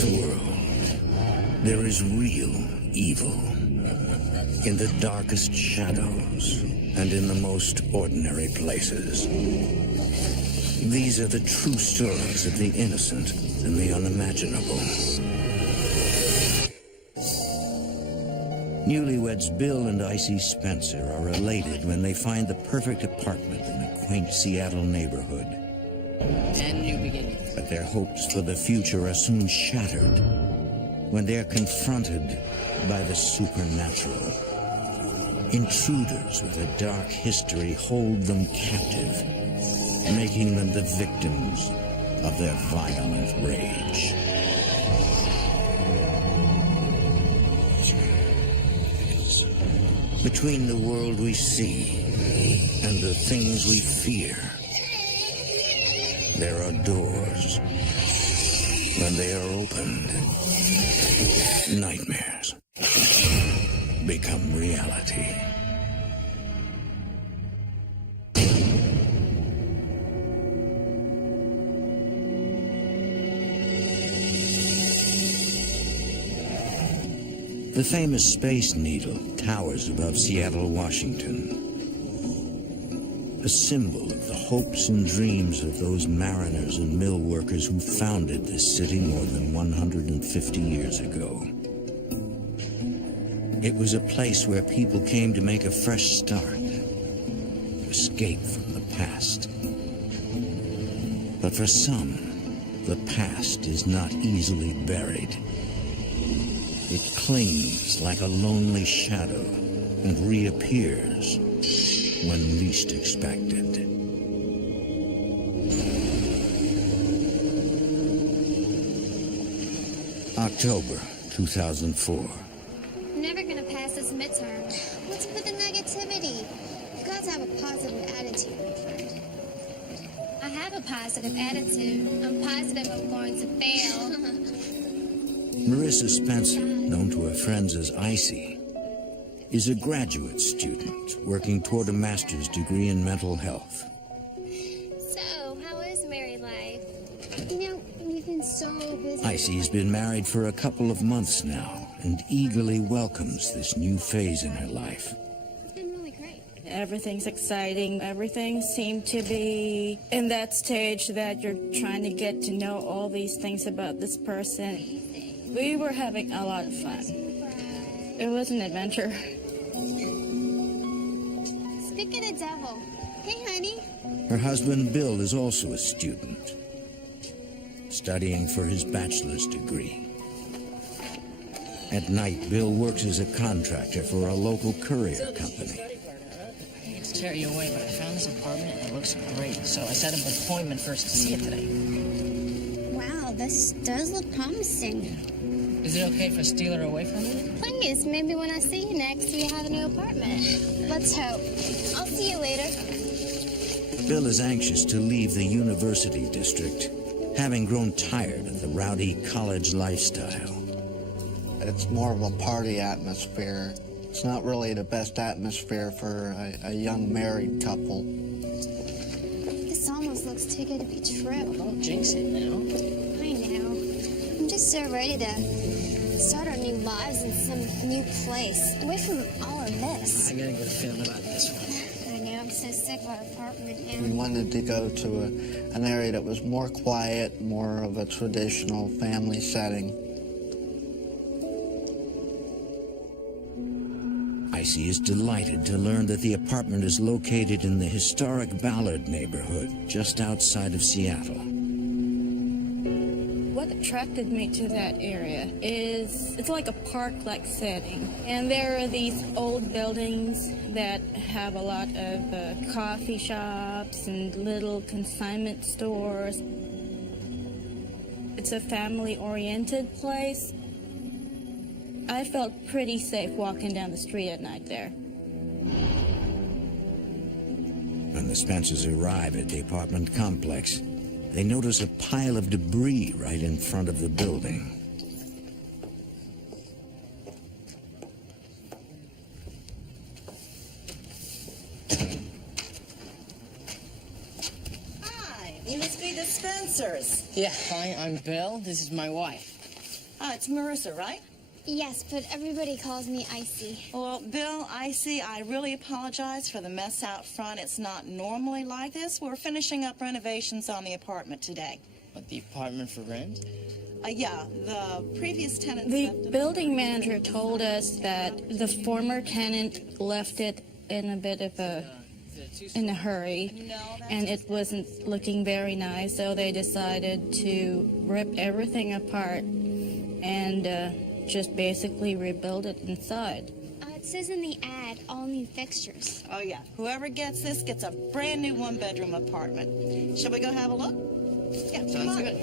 this world, there is real evil in the darkest shadows and in the most ordinary places. These are the true stories of the innocent and the unimaginable. Newlyweds Bill and Icy Spencer are elated when they find the perfect apartment in a quaint Seattle neighborhood. And new beginnings. But their hopes for the future are soon shattered when they are confronted by the supernatural. Intruders with a dark history hold them captive, making them the victims of their violent rage. Between the world we see and the things we fear, there are doors. When they are opened, nightmares become reality. The famous Space Needle towers above Seattle, Washington, a symbol of the hopes and dreams of those mariners and mill workers who founded this city more than 150 years ago. It was a place where people came to make a fresh start, to escape from the past. But for some, the past is not easily buried. It clings like a lonely shadow and reappears when least expected. October 2004. I'm never gonna pass this midterm. What's with the negativity? You got to have a positive attitude, my friend. I have a positive attitude. I'm positive I'm going to fail. Marissa Spencer, known to her friends as Icy, is a graduate student working toward a master's degree in mental health. So, how is married life? You know, we've been so busy. Icy's been married for a couple of months now and eagerly welcomes this new phase in her life. It's been really great. Everything's exciting. Everything seemed to be in that stage that you're trying to get to know all these things about this person. We were having a lot of fun. It was an adventure. Speak of the devil. Hey, honey. Her husband, Bill, is also a student, studying for his bachelor's degree. At night, Bill works as a contractor for a local courier company. I hate to tear you away, but I found this apartment and it looks great. So I set up an appointment first to see it today. Wow, this does look promising. Is it okay if I steal her away from you? Please, maybe when I see you next, you'll have a new apartment. Let's hope. I'll see you later. Bill is anxious to leave the university district, having grown tired of the rowdy college lifestyle. It's more of a party atmosphere. It's not really the best atmosphere for a young married couple. This almost looks too good to be true. Don't jinx it now. I know. I'm just so ready to start our new lives in some new place, away from all of this. I got a good feeling about this one. I know, I'm so sick of our apartment We now. wanted to go to an area that was more quiet, more of a traditional family setting. Icy is delighted to learn that the apartment is located in the historic Ballard neighborhood, just outside of Seattle. What attracted me to that area is it's like a park-like setting. And there are these old buildings that have a lot of coffee shops and little consignment stores. It's a family-oriented place. I felt pretty safe walking down the street at night there. When the Spencers arrive at the apartment complex, they notice a pile of debris right in front of the building. Hi, you must be the Spencers. Yeah, hi, I'm Bill. This is my wife. It's Marissa, right? Yes, but everybody calls me Icy. Well, Bill, Icy, I really apologize for the mess out front. It's not normally like this. We're finishing up renovations on the apartment today. What, the apartment for rent? Yeah, the previous tenants... The building manager told us that the former tenant left it in a bit of in a hurry, and it wasn't looking very nice, so they decided to rip everything apart and just basically rebuild it inside. It says in the ad, all new fixtures. Oh, yeah. Whoever gets this gets a brand new one-bedroom apartment. Shall we go have a look? Yeah, come Sounds on. good.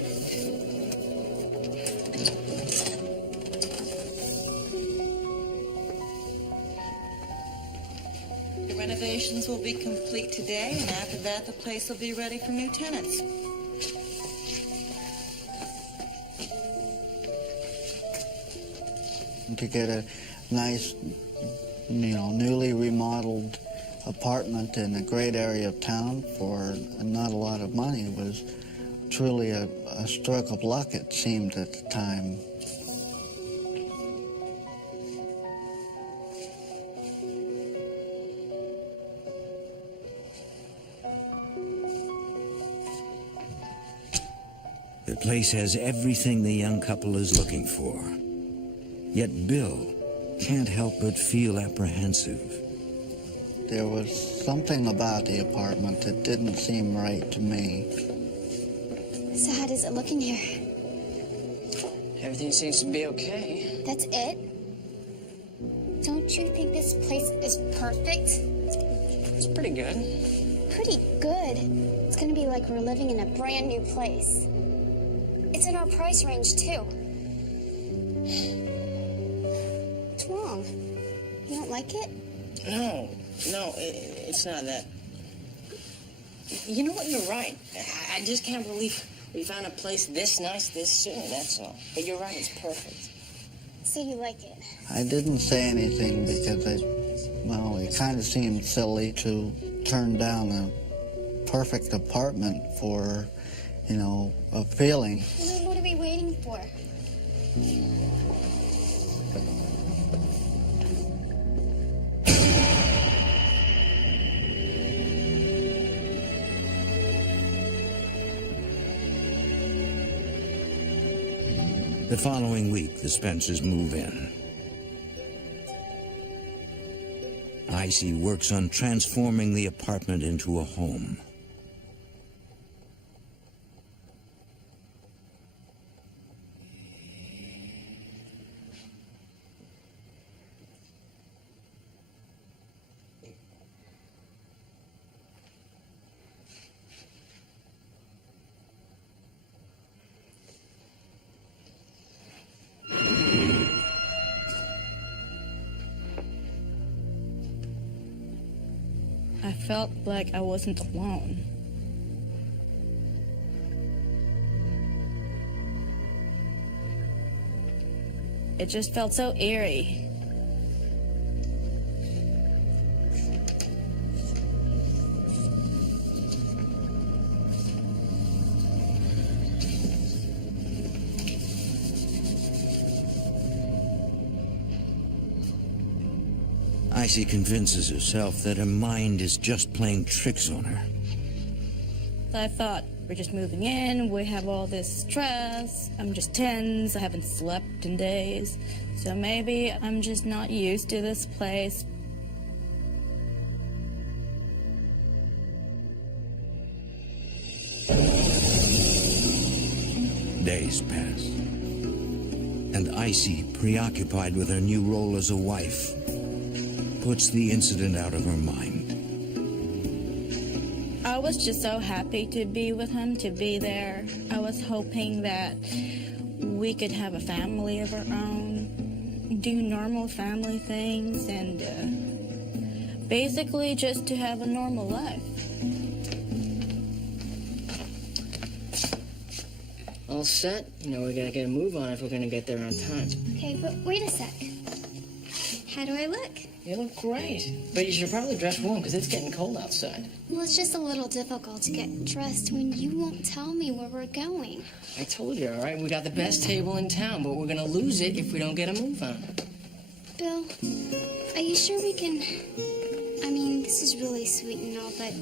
The renovations will be complete today, and after that, the place will be ready for new tenants. To get a nice, newly remodeled apartment in a great area of town for not a lot of money was truly a stroke of luck, it seemed at the time. The place has everything the young couple is looking for. Yet Bill can't help but feel apprehensive. There was something about the apartment that didn't seem right to me. So how does it look in here? Everything seems to be okay. That's it? Don't you think this place is perfect? It's pretty good. Pretty good. It's gonna be like we're living in a brand new place. It's in our price range, too. What's wrong? You don't like it? No, it's not that. You know what, you're right. I just can't believe we found a place this nice this soon, that's all. But you're right, it's perfect. So you like it? I didn't say anything because it kind of seemed silly to turn down a perfect apartment for, a feeling. Well, then what are we waiting for? The following week, the Spencers move in. Icy works on transforming the apartment into a home. I felt like I wasn't alone. It just felt so eerie. Icy convinces herself that her mind is just playing tricks on her. I thought, we're just moving in, we have all this stress, I'm just tense, I haven't slept in days, so maybe I'm just not used to this place. Days pass, and Icy, preoccupied with her new role as a wife, puts the incident out of her mind. I was just so happy to be with him, to be there. I was hoping that we could have a family of our own, do normal family things, and basically just to have a normal life. All set? We gotta get a move on if we're gonna get there on time. Okay, but wait a sec. How do I look? You look great. But you should probably dress warm because it's getting cold outside. Well, it's just a little difficult to get dressed when you won't tell me where we're going. I told you, all right? We got the best table in town, but we're going to lose it if we don't get a move on. Bill, are you sure we can... I mean, this is really sweet and all, but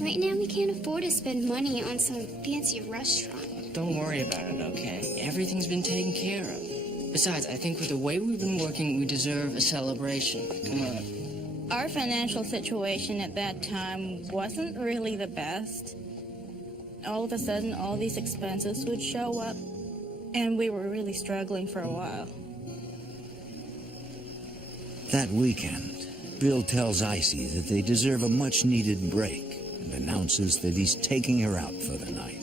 right now we can't afford to spend money on some fancy restaurant. Don't worry about it, okay? Everything's been taken care of. Besides, I think with the way we've been working, we deserve a celebration. Come on. Our financial situation at that time wasn't really the best. All of a sudden, all these expenses would show up, and we were really struggling for a while. That weekend, Bill tells Icy that they deserve a much-needed break and announces that he's taking her out for the night.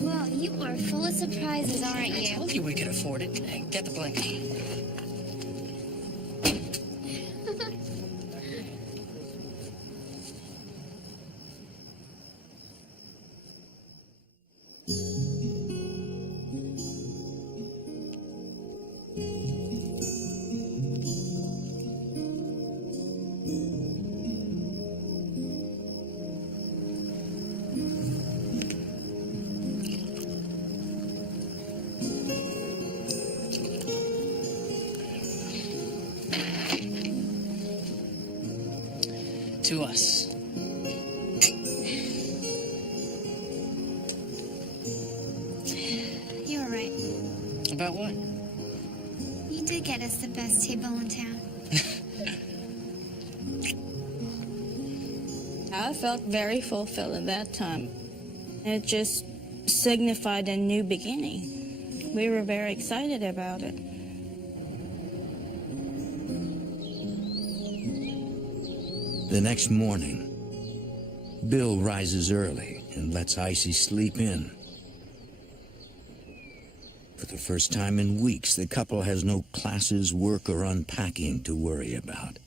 Well, you are full of surprises, aren't I you? told you we could afford it. Hey, get the blanket. To us. You were right. About what? You did get us the best table in town. I felt very fulfilled at that time. It just signified a new beginning. We were very excited about it. The next morning, Bill rises early and lets Icy sleep in. For the first time in weeks, the couple has no classes, work, or unpacking to worry about.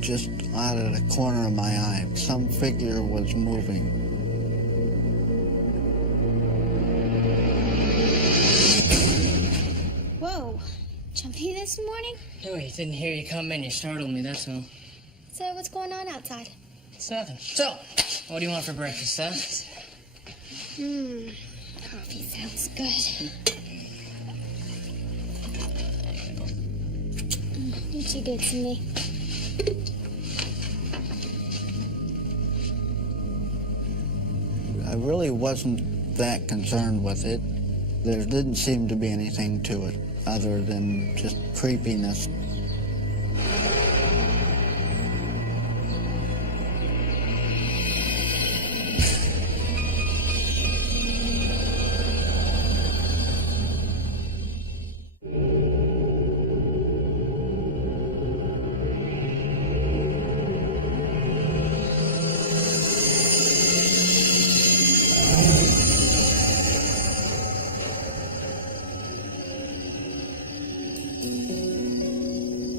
Just out of the corner of my eye, some figure was moving. Whoa. Jumpy this morning? No, he didn't hear you come in. You startled me, that's all. So what's going on outside? It's nothing. So, what do you want for breakfast, huh? Coffee sounds good. You're too good to me. I really wasn't that concerned with it. There didn't seem to be anything to it other than just creepiness.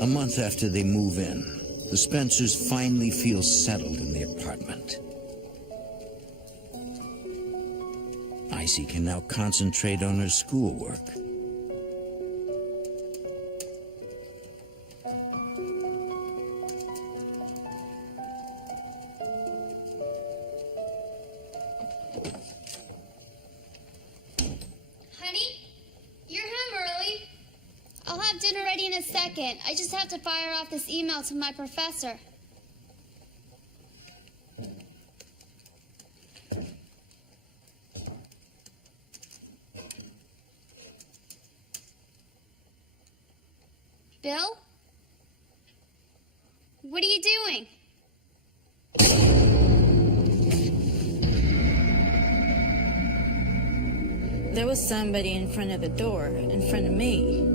A month after they move in, the Spencers finally feel settled in the apartment. Icy can now concentrate on her schoolwork. Honey, you're home early. I'll have dinner ready in a second. I just have to fire off this email to my professor. Bill? What are you doing? there was somebody in front of the door, in front of me.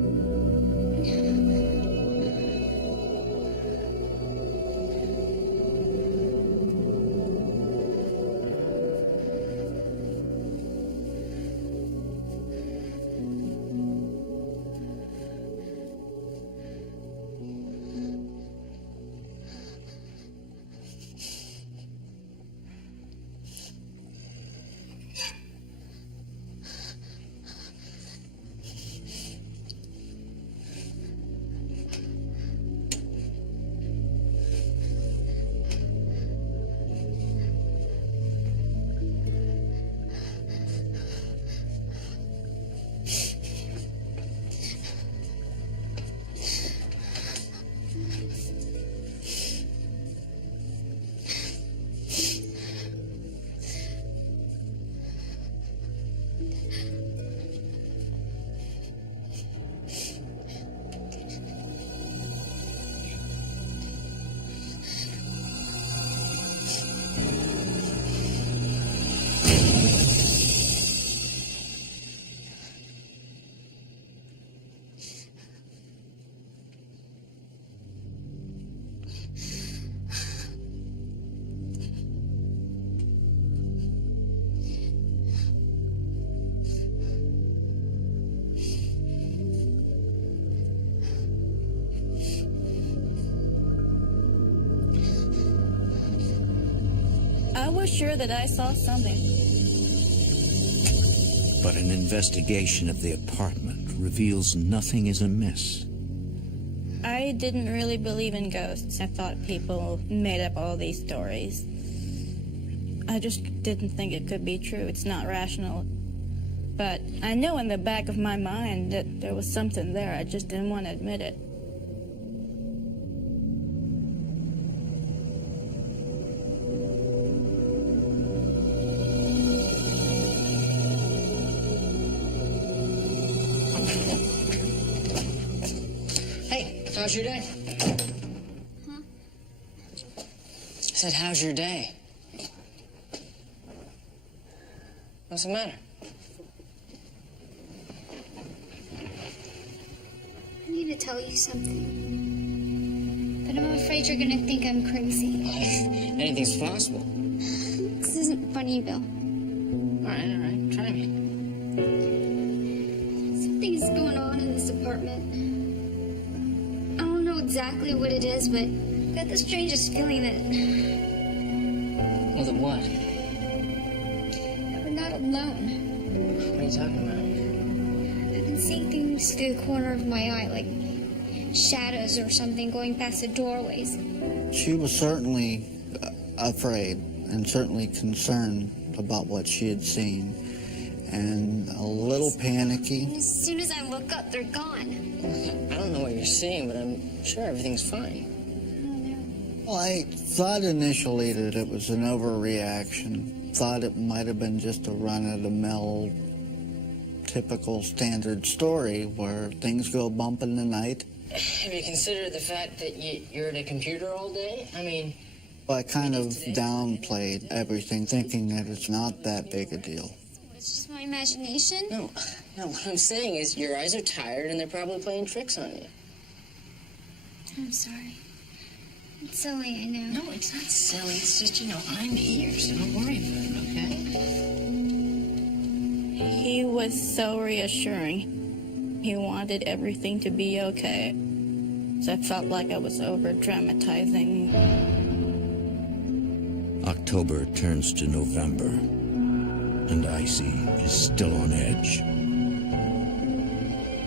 I was sure that I saw something. But an investigation of the apartment reveals nothing is amiss. I didn't really believe in ghosts. I thought people made up all these stories. I just didn't think it could be true. It's not rational. But I know in the back of my mind that there was something there. I just didn't want to admit it. How's your day? Huh? I said, how's your day? What's the matter? I need to tell you something. But I'm afraid you're gonna think I'm crazy. Anything's possible. This isn't funny, Bill. All right, try me. Something's going on in this apartment. I don't know exactly what it is, but I've got the strangest feeling that Well, then what? we're not alone. What are you talking about? I've been seeing things through the corner of my eye, like shadows or something going past the doorways. She was certainly afraid and certainly concerned about what she had seen and a little panicky. And as soon as I look up, they're gone. I don't know what you're seeing, but I'm sure everything's fine. Well, I thought initially that it was an overreaction. Thought it might have been just a run-of-the-mill, typical standard story where things go bump in the night. Have you considered the fact that you're at a computer all day? I mean... I kind of downplayed everything, thinking that it's not that big a deal. It's just my imagination. No, what I'm saying is your eyes are tired and they're probably playing tricks on you. I'm sorry. It's silly, I know. No, it's not silly. It's just, I'm here, so don't worry about it, okay? He was so reassuring. He wanted everything to be okay. So I felt like I was over-dramatizing. October turns to November, and Icy is still on edge.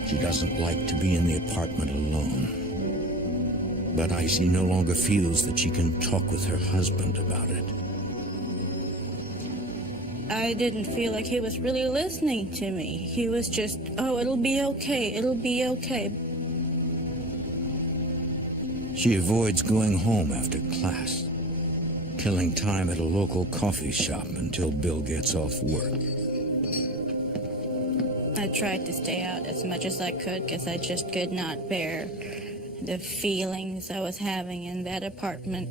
She doesn't like to be in the apartment alone. But Icy no longer feels that she can talk with her husband about it. I didn't feel like he was really listening to me. He was just, oh, it'll be okay, it'll be okay. She avoids going home after class, killing time at a local coffee shop until Bill gets off work. I tried to stay out as much as I could because I just could not bear the feelings I was having in that apartment.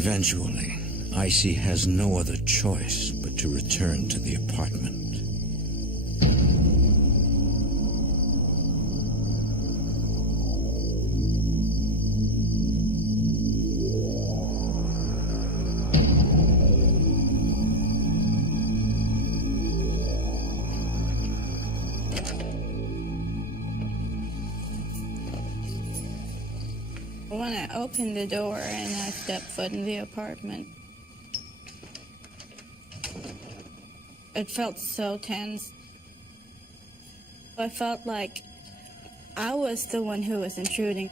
Eventually, Icy has no other choice but to return to the apartment. When I opened the door and I stepped foot in the apartment, it felt so tense. I felt like I was the one who was intruding.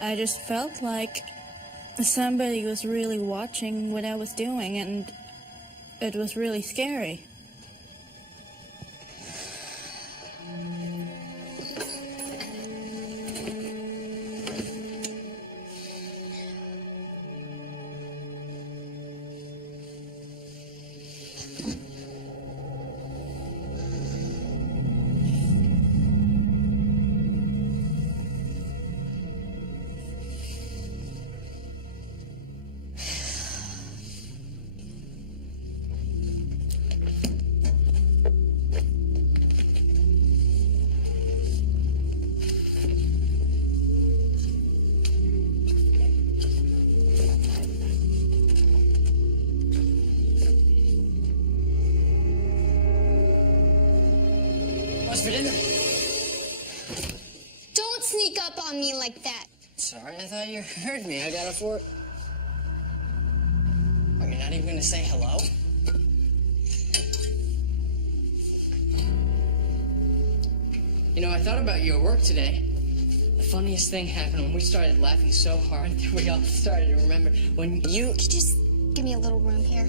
I just felt like somebody was really watching what I was doing, and it was really scary. What's for dinner? Don't sneak up on me like that. Sorry, I thought you heard me. I got a fork. Oh, you're not even gonna say hello? You know, I thought about you at work today. The funniest thing happened when we started laughing so hard that we all started to remember when you... Could you just give me a little room here?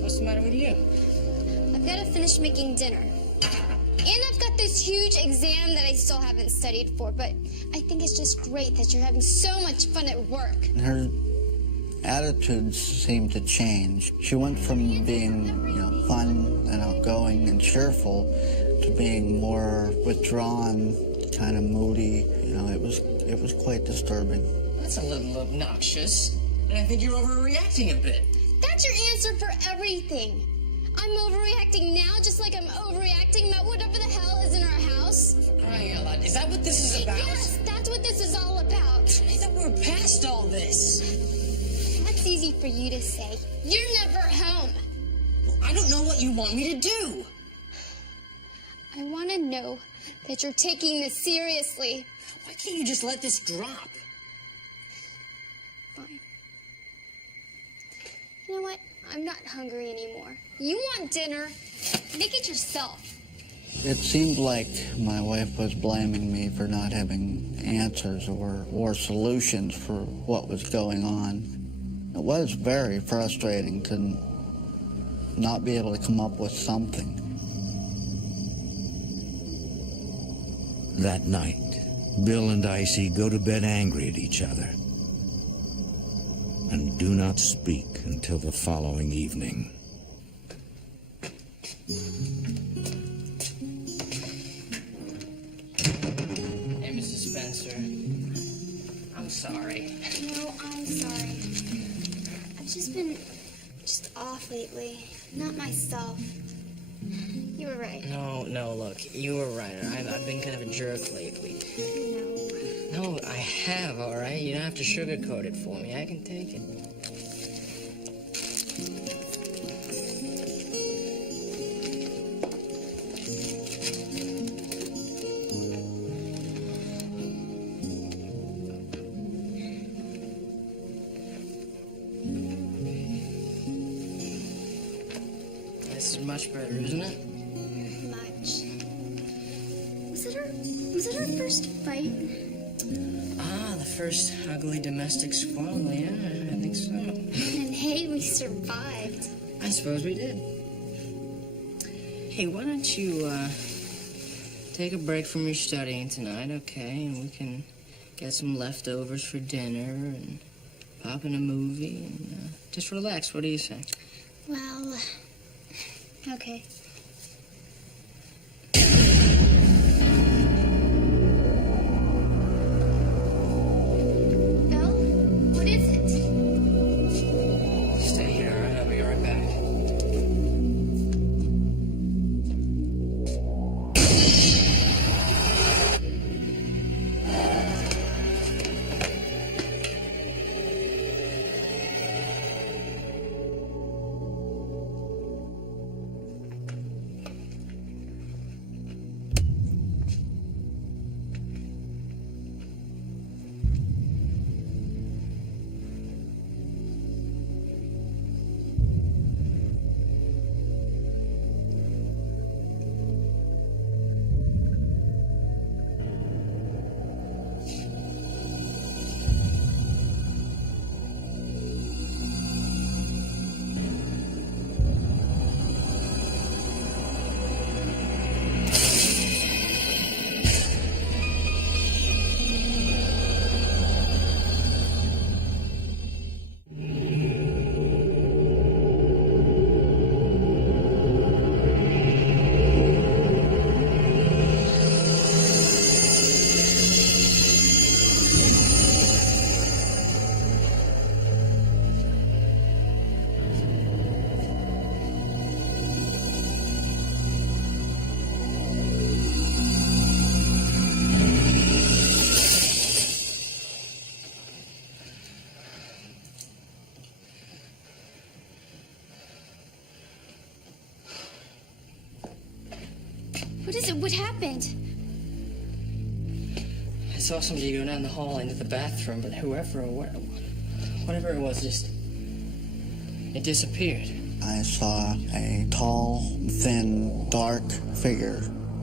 What's the matter with you? I've got to finish making dinner. And I've got this huge exam that I still haven't studied for, but I think it's just great that you're having so much fun at work. Her attitudes seemed to change. She went from being, fun and outgoing and cheerful to being more withdrawn, kind of moody. It was quite disturbing. That's a little obnoxious. And I think you're overreacting a bit. That's your answer for everything. I'm overreacting now, just like I'm overreacting about whatever the hell is in our house. Crying out loud. Is that what this is about? Yes, that's what this is all about. I thought we were past all this. That's easy for you to say. You're never home. I don't know what you want me to do. I want to know that you're taking this seriously. Why can't you just let this drop? Fine. You know what? I'm not hungry anymore. You want dinner? Make it yourself. It seemed like my wife was blaming me for not having answers or solutions for what was going on. It was very frustrating to not be able to come up with something. That night, Bill and Icy go to bed angry at each other and do not speak until the following evening. Hey, Mrs. Spencer. I'm sorry. No, I'm sorry. I've just been off lately. Not myself. You were right. No, look, you were right. I've been kind of a jerk lately. No, I have, all right? You don't have to sugarcoat it for me. I can take it. This is much better, isn't it? Much. Was it our first fight? Ah, the first ugly domestic squabble, yeah, I think so. And hey, we survived. I suppose we did. Hey, why don't you, take a break from your studying tonight, okay? And we can get some leftovers for dinner and pop in a movie and just relax. What do you say? Well, okay. Bill, what is it? What is it? What happened? I saw somebody go down the hall into the bathroom, but whoever or whatever it was, it disappeared. I saw a tall, thin, dark figure.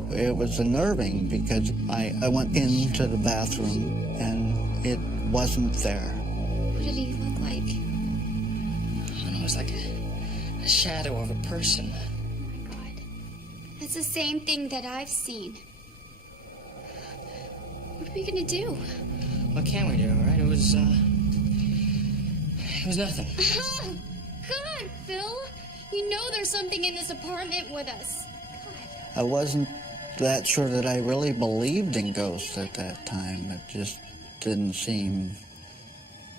It was unnerving because I went into the bathroom and it wasn't there. What did he look like? I don't know, it was like a shadow of a person. Oh my God. That's the same thing that I've seen. What are we gonna do? What can we do, right? It was nothing. Oh, God, Phil. You know there's something in this apartment with us. I wasn't that sure that I really believed in ghosts at that time. It just didn't seem,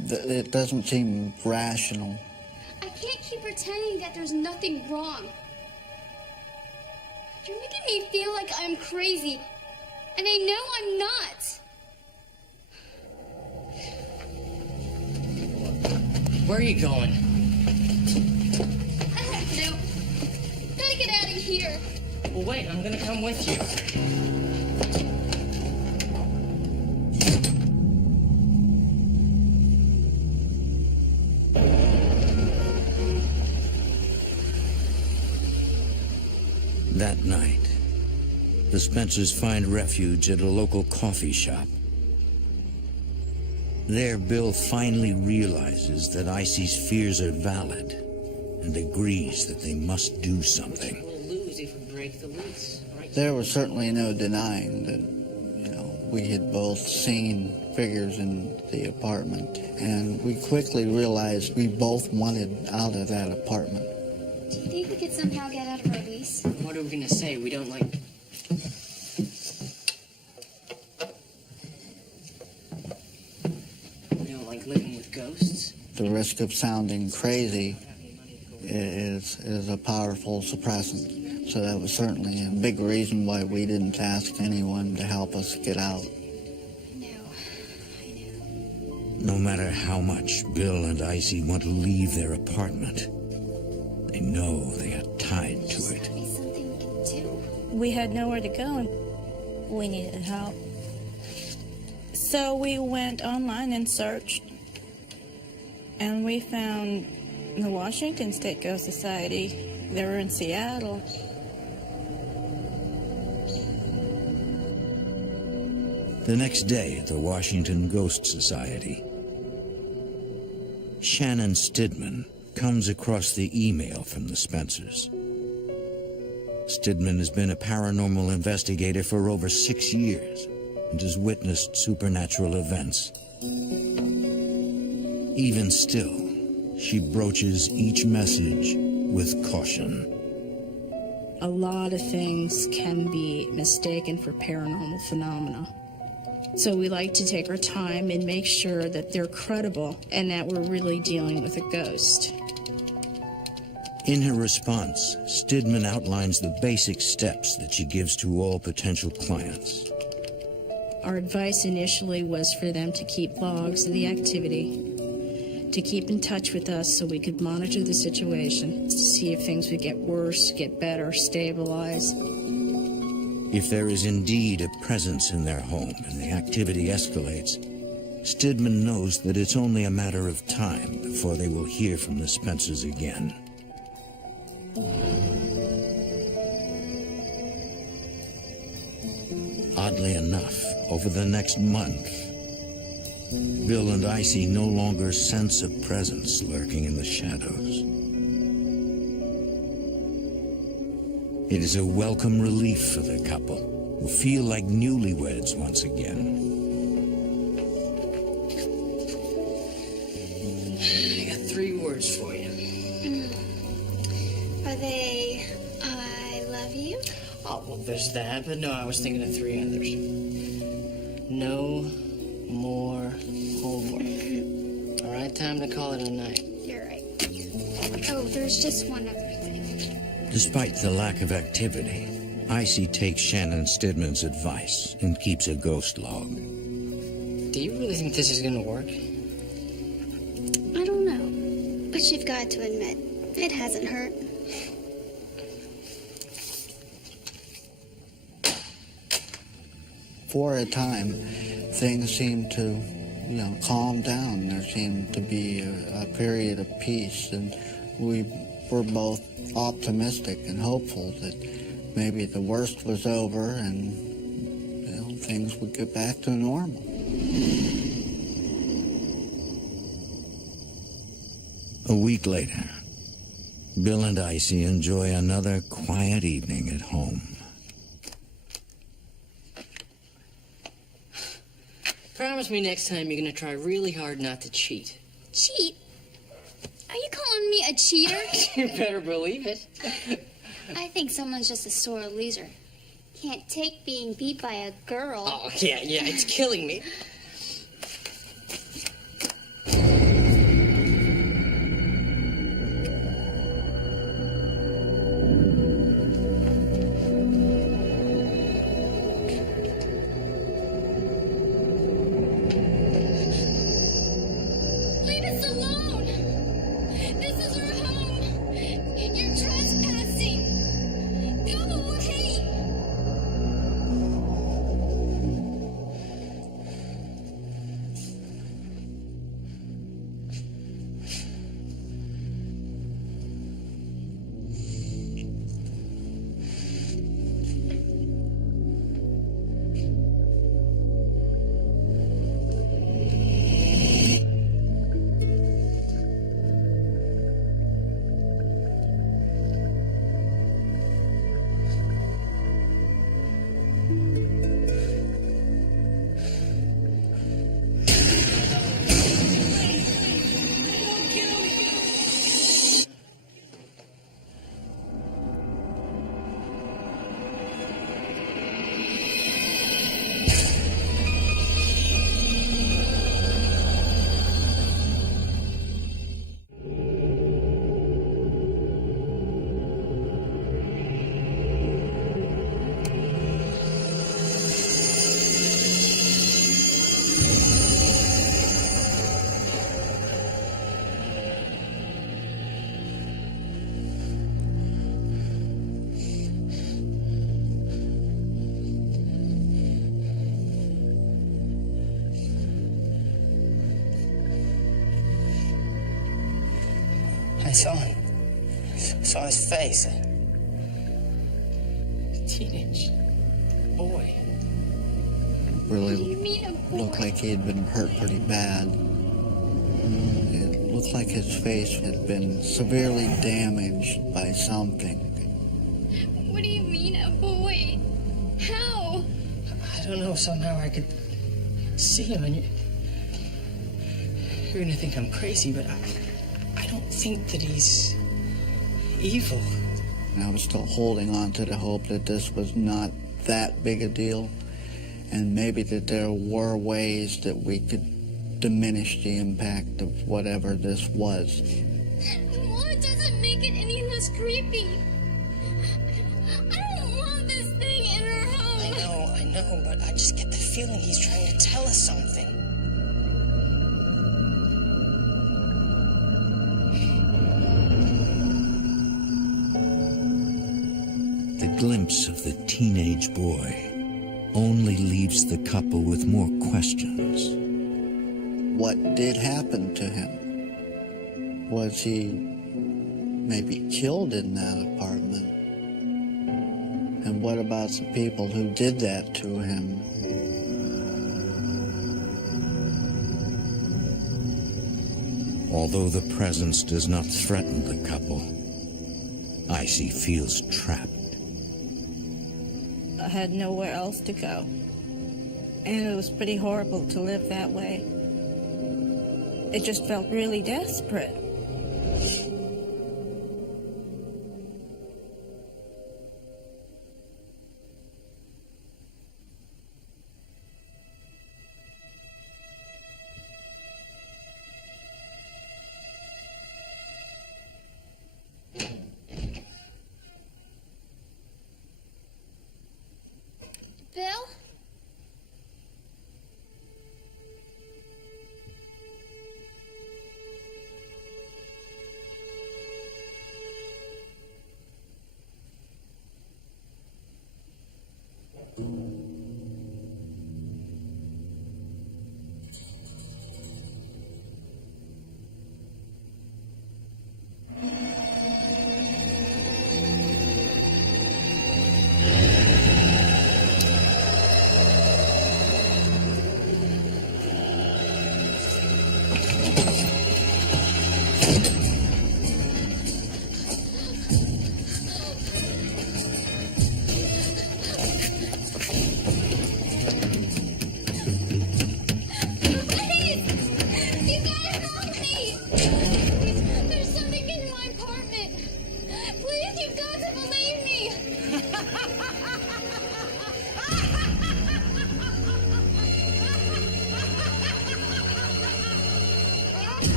it doesn't seem rational. I can't keep pretending that there's nothing wrong. You're making me feel like I'm crazy, and I know I'm not. Where are you going? I don't know. Gotta get out of here. Well, wait, I'm gonna come with you. That night, the Spencers find refuge at a local coffee shop. There, Bill finally realizes that Icy's fears are valid and agrees that they must do something. We'll lose if we break the lease, right? There was certainly no denying that, we had both seen figures in the apartment, and we quickly realized we both wanted out of that apartment. Do you think we could somehow get out of our lease? What are we gonna say? We don't like... We don't like living with ghosts? The risk of sounding crazy is a powerful suppressant. So that was certainly a big reason why we didn't ask anyone to help us get out. No, I know. No matter how much Bill and Icy want to leave their apartment, they know they are tied to There's it. gotta be something we can do. We had nowhere to go and we needed help. So we went online and searched, and we found the Washington State Ghost Society. They were in Seattle. The next day at the Washington Ghost Society, Shannon Stidman comes across the email from the Spencers. Stidman has been a paranormal investigator for over 6 years and has witnessed supernatural events. Even still, she broaches each message with caution. A lot of things can be mistaken for paranormal phenomena. So we like to take our time and make sure that they're credible and that we're really dealing with a ghost. In her response, Stidman outlines the basic steps that she gives to all potential clients. Our advice initially was for them to keep logs of the activity, to keep in touch with us so we could monitor the situation, to see if things would get worse, get better, stabilize. If there is indeed a presence in their home and the activity escalates, Stidman knows that it's only a matter of time before they will hear from the Spencers again. Oddly enough, over the next month, Bill and Icy no longer sense a presence lurking in the shadows. It is a welcome relief for the couple, who feel like newlyweds once again. I got 3 words for you. Are they, I love you? Oh, well, there's that, but no, I was thinking of 3 others. No more homework. All right, time to call it a night. You're right. Oh, there's just one other thing. Despite the lack of activity, Icy takes Shannon Stidman's advice and keeps a ghost log. Do you really think this is gonna work? I don't know, but you've got to admit, it hasn't hurt. for a time, things seemed to, calm down. There seemed to be a period of peace, and we were both optimistic and hopeful that maybe the worst was over and things would get back to normal. A week later, Bill and Icy enjoy another quiet evening at home. Promise me next time you're gonna try really hard not to cheat. Cheat? Are you calling me a cheater? You better believe it. I think someone's just a sore loser. Can't take being beat by a girl. Oh, yeah, it's killing me. Leave us alone! This is our home! You're trespassing! Go away! I saw him. Saw his face. A teenage boy. Really You mean a boy? looked like he had been hurt pretty bad. It looked like his face had been severely damaged by something. What do you mean a boy? How? I don't know, somehow I could see him, and you're gonna think I'm crazy, but I don't think that he's evil. And I was still holding on to the hope that this was not that big a deal, and maybe that there were ways that we could diminish the impact of whatever this was. Well, it doesn't make it any less creepy. I don't want this thing in our home. I know, but I just get the feeling he's trying to tell us something. The glimpse of the teenage boy only leaves the couple with more questions. What did happen to him? Was he maybe killed in that apartment? And what about the people who did that to him? Although the presence does not threaten the couple, Icy feels trapped. I had nowhere else to go. And it was pretty horrible to live that way. It just felt really desperate. Bill?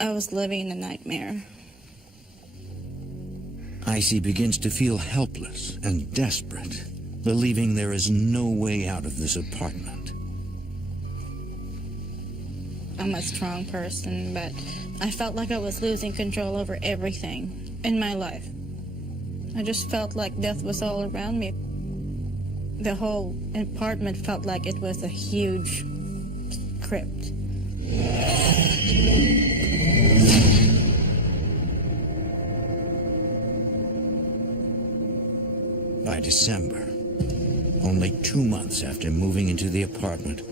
I was living in a nightmare. Icy begins to feel helpless and desperate, believing there is no way out of this apartment. I'm a strong person, but I felt like I was losing control over everything in my life. I just felt like death was all around me. The whole apartment felt like it was a huge crypt. By December, only 2 months after moving into the apartment,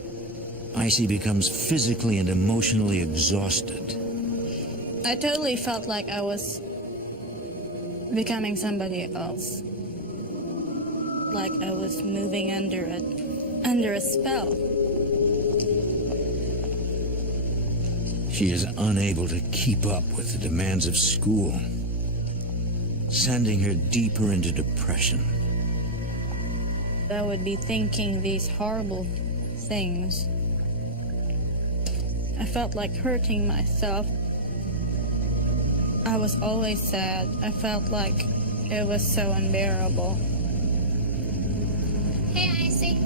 Icy becomes physically and emotionally exhausted. I totally felt like I was becoming somebody else. Like I was moving under a spell. She is unable to keep up with the demands of school, sending her deeper into depression. I would be thinking these horrible things. I felt like hurting myself. I was always sad. I felt like it was so unbearable. Hey, Icy.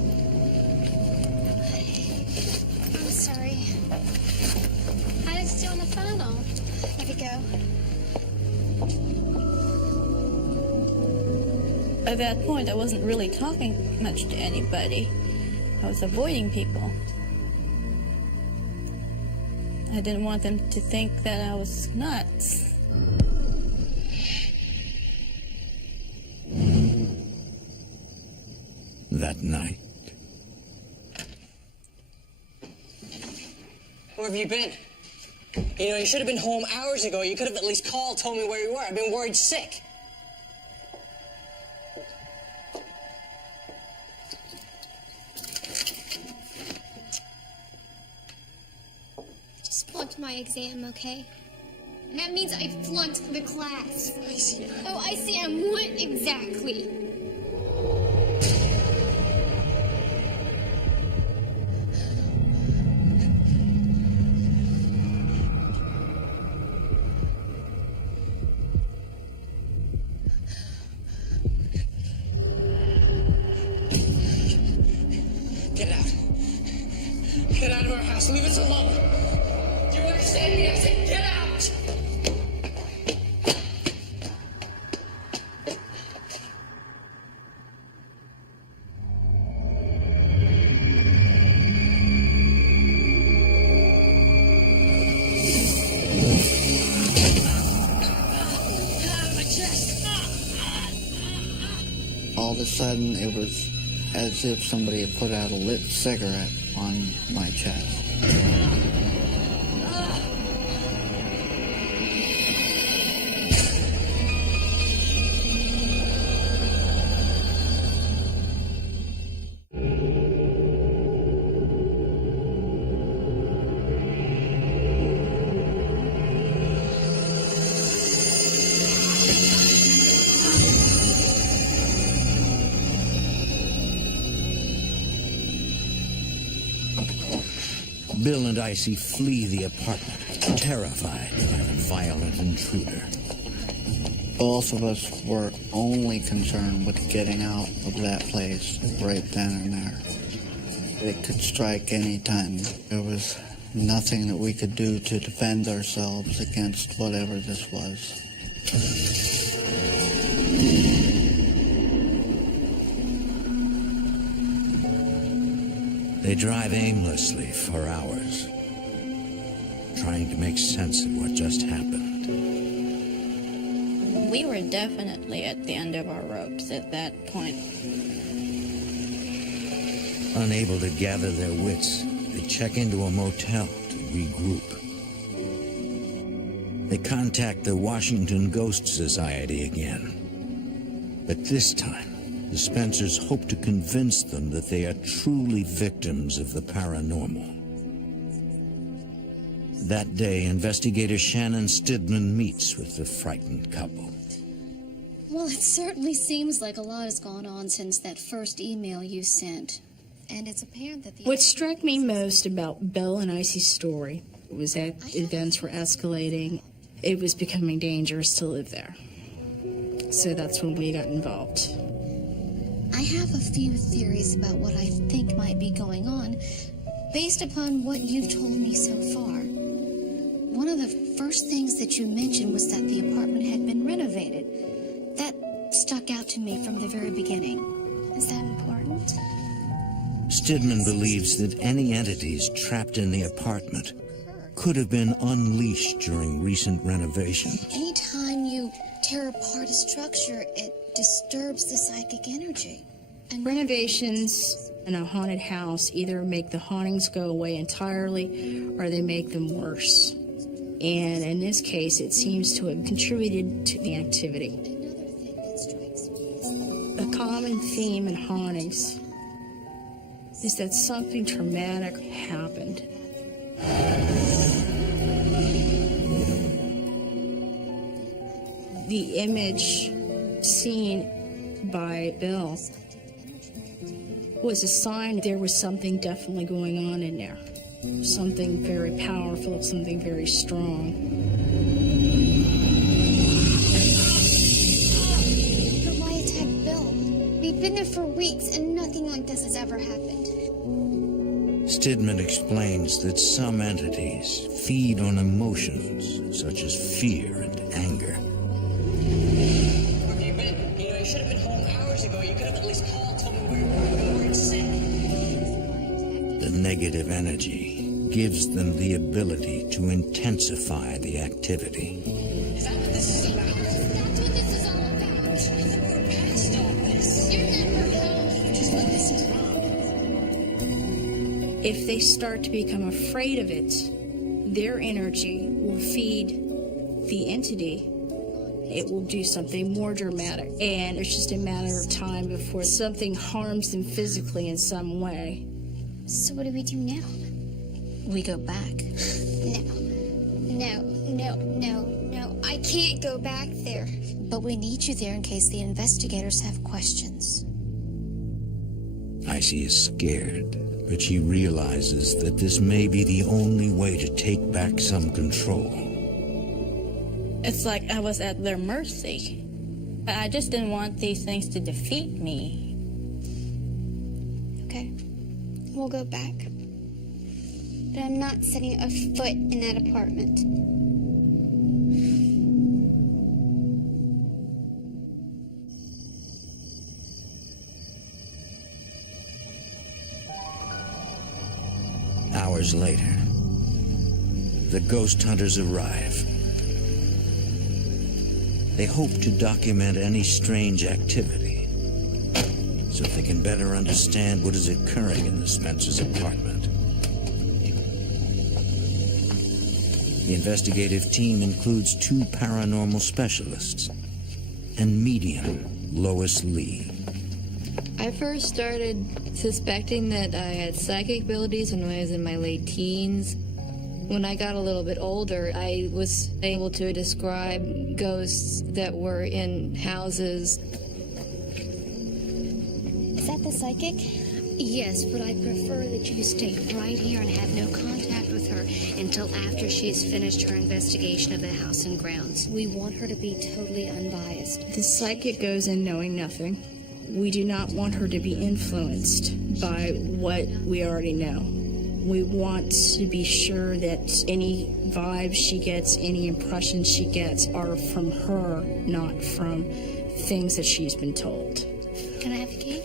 I'm sorry. How did you do on the final? Let it go. At that point, I wasn't really talking much to anybody. I was avoiding people. I didn't want them to think that I was nuts. That night, Where have you been? You know, you should have been home hours ago. You could have at least called, told me where you were. I've been worried sick. Just flunked my exam, okay? And that means I flunked the class. Icy. Oh, Icy, I'm what exactly? Get out. Get out of our house. Leave us alone. Do you understand me? I said get out. All of a sudden, it was as if somebody had put out a lit cigarette on my chest. Bill and Icy flee the apartment, terrified by the violent intruder. Both of us were only concerned with getting out of that place right then and there. It could strike any time. There was nothing that we could do to defend ourselves against whatever this was. They drive aimlessly for hours, trying to make sense of what just happened. We were definitely at the end of our ropes at that point. Unable to gather their wits, they check into a motel to regroup. They contact the Washington Ghost Society again. But this time, the Spencers hope to convince them that they are truly victims of the paranormal. That day, investigator Shannon Stidman meets with the frightened couple. Well, it certainly seems like a lot has gone on since that first email you sent. And it's apparent that the... What struck me most about Bill and Icy's story It was that events were escalating. It was becoming dangerous to live there. So that's when we got involved. I have a few theories about what I think might be going on based upon what you've told me so far. One of the first things that you mentioned was that the apartment had been renovated. That stuck out to me from the very beginning. Is that important? Stidman believes that any entities trapped in the apartment could have been unleashed during recent renovations. Anytime you tear apart a structure, it disturbs the psychic energy. And Renovations in a haunted house either make the hauntings go away entirely or they make them worse. And in this case, it seems to have contributed to the activity. another thing that strikes me is A common theme in hauntings is that something traumatic happened. The image seen by Bill was a sign there was something definitely going on in there. Something very powerful, something very strong. But why attack Bill? We've been there for weeks and nothing like this has ever happened. Stidman explains that some entities feed on emotions such as fear and anger. Where have you been? You should have been home hours ago. You could have at least called, told me where you were. You weren't sick. The negative energy gives them the ability to intensify the activity. Is that what this is about? That's what this is all about. We're past all this. You're never home. Just let this drop. If they start to become afraid of it, their energy will feed the entity. It will do something more dramatic. And it's just a matter of time before something harms them physically in some way. So what do we do now? we go back. No. I can't go back there. But we need you there in case the investigators have questions. Icy is scared, but she realizes that this may be the only way to take back some control. It's like I was at their mercy. I just didn't want these things to defeat me. Okay, we'll go back. But I'm not setting a foot in that apartment. Hours later, the ghost hunters arrive. They hope to document any strange activity so they can better understand what is occurring in the Spencers' apartment. The investigative team includes 2 paranormal specialists and medium Lois Lee. I first started suspecting that I had psychic abilities when I was in my late teens. When I got a little bit older, I was able to describe ghosts that were in houses. Is that the psychic? Yes, but I prefer that you stay right here and have no contact with her until after she has finished her investigation of the house and grounds. We want her to be totally unbiased. The psychic goes in knowing nothing. We do not want her to be influenced by what we already know. We want to be sure that any vibes she gets, any impressions she gets are from her, not from things that she's been told. Can I have the key?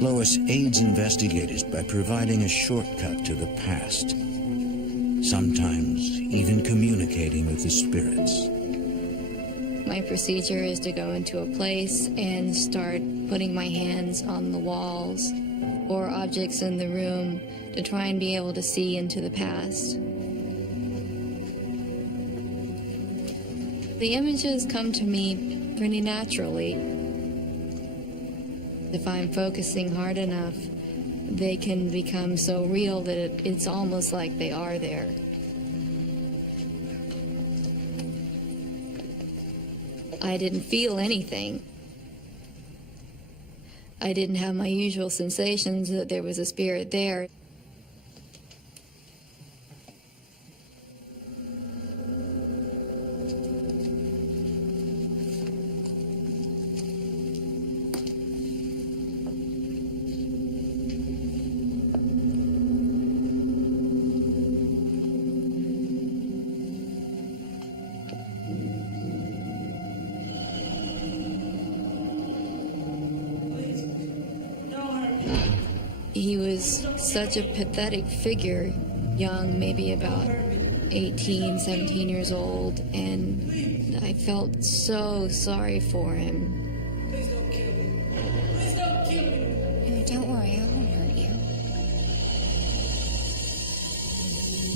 Lois aids investigators by providing a shortcut to the past, sometimes even communicating with the spirits. My procedure is to go into a place and start putting my hands on the walls or objects in the room to try and be able to see into the past. The images come to me pretty naturally. If I'm focusing hard enough, they can become so real that it's almost like they are there. I didn't feel anything. I didn't have my usual sensations that there was a spirit there. He was such a pathetic figure, young, maybe about 18, 17 years old, and I felt so sorry for him. No, don't worry, I won't hurt you.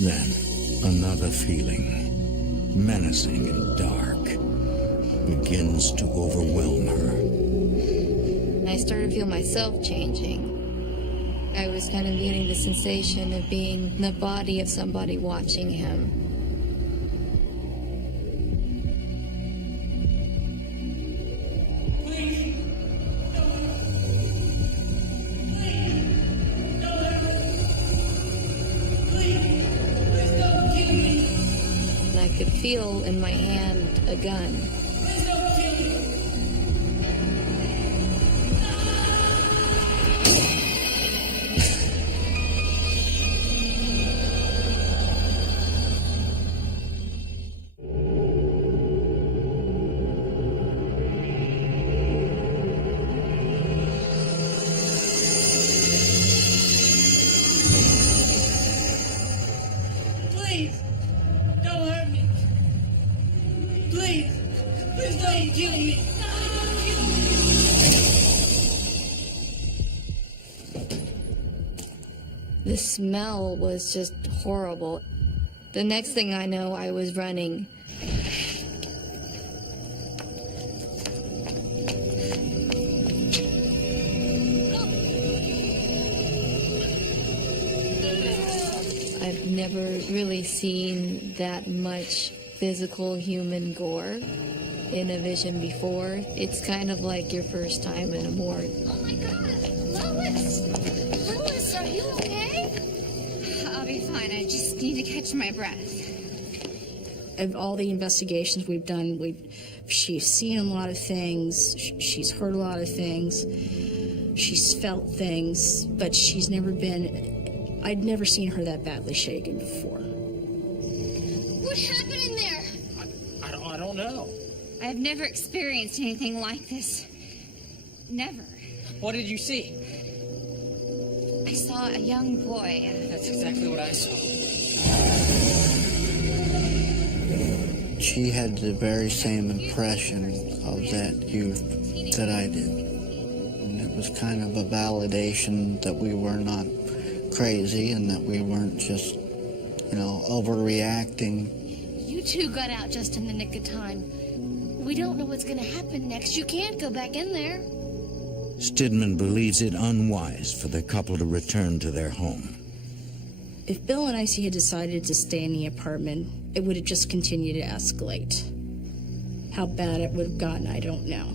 Then, another feeling, menacing and dark, begins to overwhelm her. I started to feel myself changing. I was kind of getting the sensation of being in the body of somebody watching him. And I could feel in my hand a gun. Please, don't hurt me. Please, please don't kill me. The smell was just horrible. The next thing I know, I was running. I've never really seen that much physical human gore in a vision before. It's kind of like your first time in a morgue. Oh my God! Lois! Lois, are you okay? I'll be fine. I just need to catch my breath. Of all the investigations we've done, she's seen a lot of things, she's heard a lot of things, she's felt things, but she's never been, I'd never seen her that badly shaken before. What happened in there? I don't know. I've never experienced anything like this. Never. What did you see? I saw a young boy. That's exactly what I saw. She had the very same impression of that youth that I did. And it was kind of a validation that we were not crazy and that we weren't just, overreacting. You two got out just in the nick of time. We don't know what's going to happen next. You can't go back in there. Stidman believes it unwise for the couple to return to their home. If Bill and Icy had decided to stay in the apartment, it would have just continued to escalate. How bad it would have gotten, I don't know.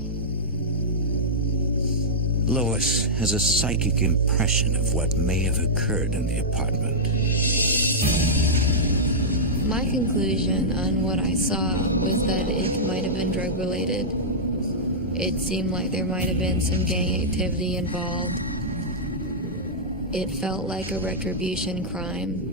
Lois has a psychic impression of what may have occurred in the apartment. My conclusion on what I saw was that it might have been drug-related. It seemed like there might have been some gang activity involved. It felt like a retribution crime.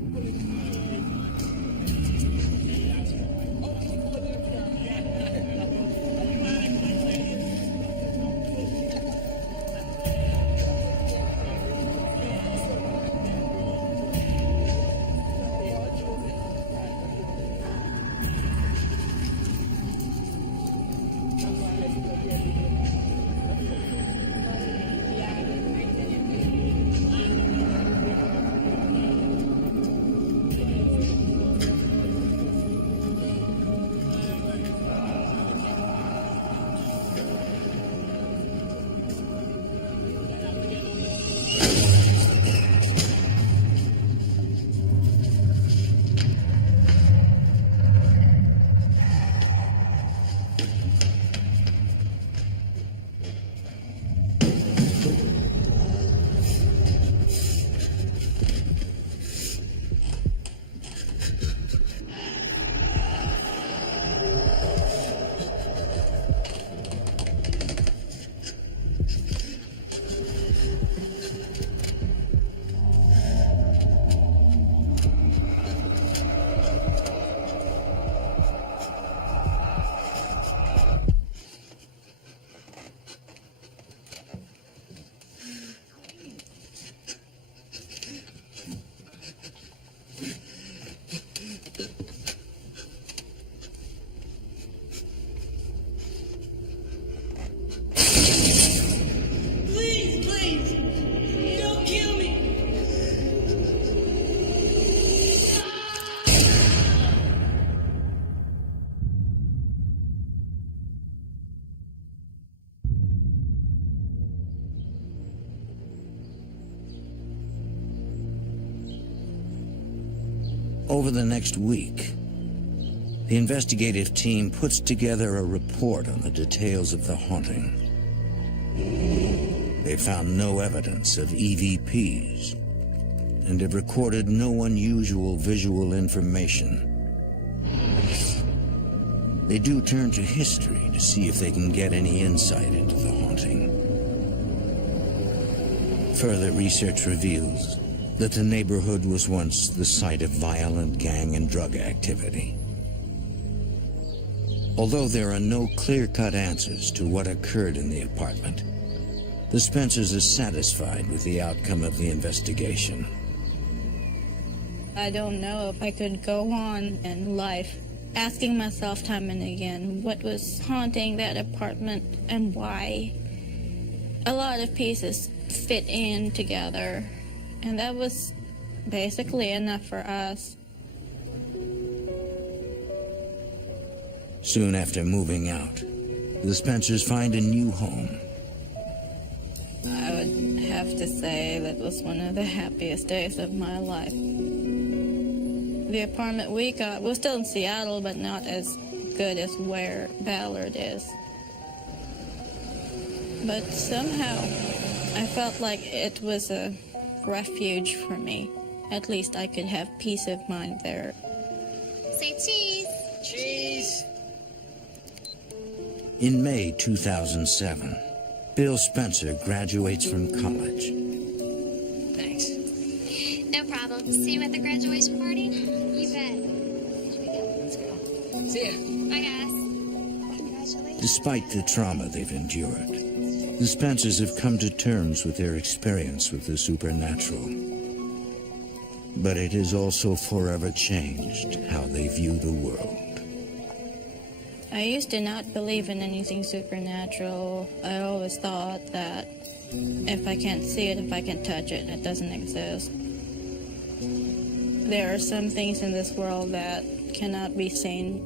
Over the next week, the investigative team puts together a report on the details of the haunting. They found no evidence of EVPs and have recorded no unusual visual information. They do turn to history to see if they can get any insight into the haunting. Further research reveals that the neighborhood was once the site of violent gang and drug activity. Although there are no clear-cut answers to what occurred in the apartment, the Spencers are satisfied with the outcome of the investigation. I don't know if I could go on in life asking myself time and again what was haunting that apartment and why. A lot of pieces fit in together, and that was basically enough for us. Soon after moving out, the Spencers find a new home. I would have to say that was one of the happiest days of my life. The apartment we got was still in Seattle, but not as good as where Ballard is. But somehow, I felt like it was a refuge for me. At least I could have peace of mind there. Say cheese. Cheese. In May 2007, Bill Spencer graduates from college. Thanks. No problem. See you at the graduation party? You bet. Should we go? Let's go. See ya. Bye, guys. Congratulations. Despite the trauma they've endured, the Spencers have come to terms with their experience with the supernatural. But it has also forever changed how they view the world. I used to not believe in anything supernatural. I always thought that if I can't see it, if I can't touch it, it doesn't exist. There are some things in this world that cannot be seen.